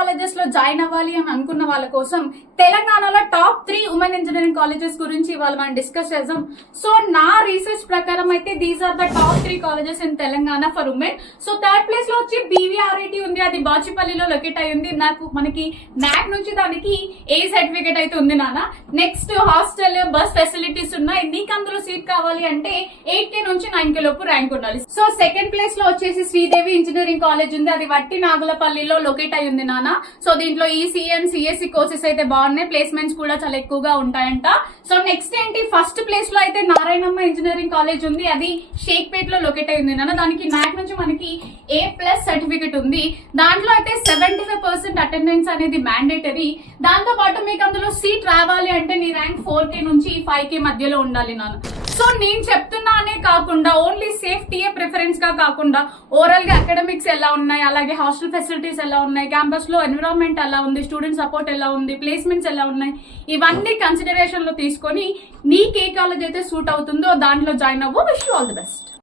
Colleges లో join అవ్వాలి అని అనుకున్న వాళ్ళ కోసం తెలంగాణలో టాప్ 3 ఉమెన్ ఇంజనీరింగ్ కాలేజెస్ గురించి ఇవాళ మనం డిస్కస్ చేద్దాం. సో నా రీసెర్చ్ ప్రకారం అయితే these are the top 3 colleges in Telangana for women. So third place లో వచ్చి BVRIT ఉంది, అది బాచిపల్లిలో లొకేట్ అయి ఉంది. మనకి NAC నుంచి దానికి ఏ సర్టిఫికేట్ అయితే ఉంది నాన్న. నెక్స్ట్ హాస్టల్ బస్ ఫెసిలిటీస్ ఉన్నాయి. నీకు అందులో సీట్ కావాలి అంటే 8K నుంచి 9K లోపు ర్యాంక్ ఉండాలి. సో సెకండ్ ప్లేస్ లో వచ్చేసి శ్రీదేవి ఇంజనీరింగ్ కాలేజ్ ఉంది, అది వట్టి నాగులపల్లిలో లొకేట్ అయి ఉంది నాన్న. సో దీంట్లో ECE అండ్ CSE కోర్సెస్ అయితే బాగున్నాయి, ప్లేస్మెంట్స్ కూడా చాలా ఎక్కువగా ఉంటాయంట. సో నెక్స్ట్ ఏంటి, ఫస్ట్ ప్లేస్ లో అయితే నారాయణమ్మ ఇంజనీరింగ్ కాలేజ్ ఉంది, అది షేక్పేట్ లో లొకేట్ అయి ఉంది నాన్న. దానికి NAC నుంచి మనకి A+ సర్టిఫికేట్ ఉంది. దాంట్లో అయితే 75% అటెండెన్స్ అనేది మ్యాండేటరీ. దాంతో పాటు మీకు అందులో సీట్ రావాలి అంటే నీ ర్యాంక్ 4K నుంచి 5K మధ్యలో ఉండాలి నాన్న. సో నేను చెప్తున్నానే కాకుండా ఓన్లీ సేఫ్టీయే ప్రిఫరెన్స్ గా కాకుండా ఓవరాల్ గా అకాడమిక్స్ ఎలా ఉన్నాయి, అలాగే హాస్టల్ ఫెసిలిటీస్ ఎలా ఉన్నాయి, క్యాంపస్ లో ఎన్విరాన్మెంట్ ఎలా ఉంది, స్టూడెంట్ సపోర్ట్ ఎలా ఉంది, ప్లేస్మెంట్స్ ఎలా ఉన్నాయి, ఇవన్నీ కన్సిడరేషన్ లో తీసుకొని నీకు ఏ కాలేజ్ అయితే సూట్ అవుతుందో దాంట్లో జాయిన్ అవ్వు. Wish you all the best.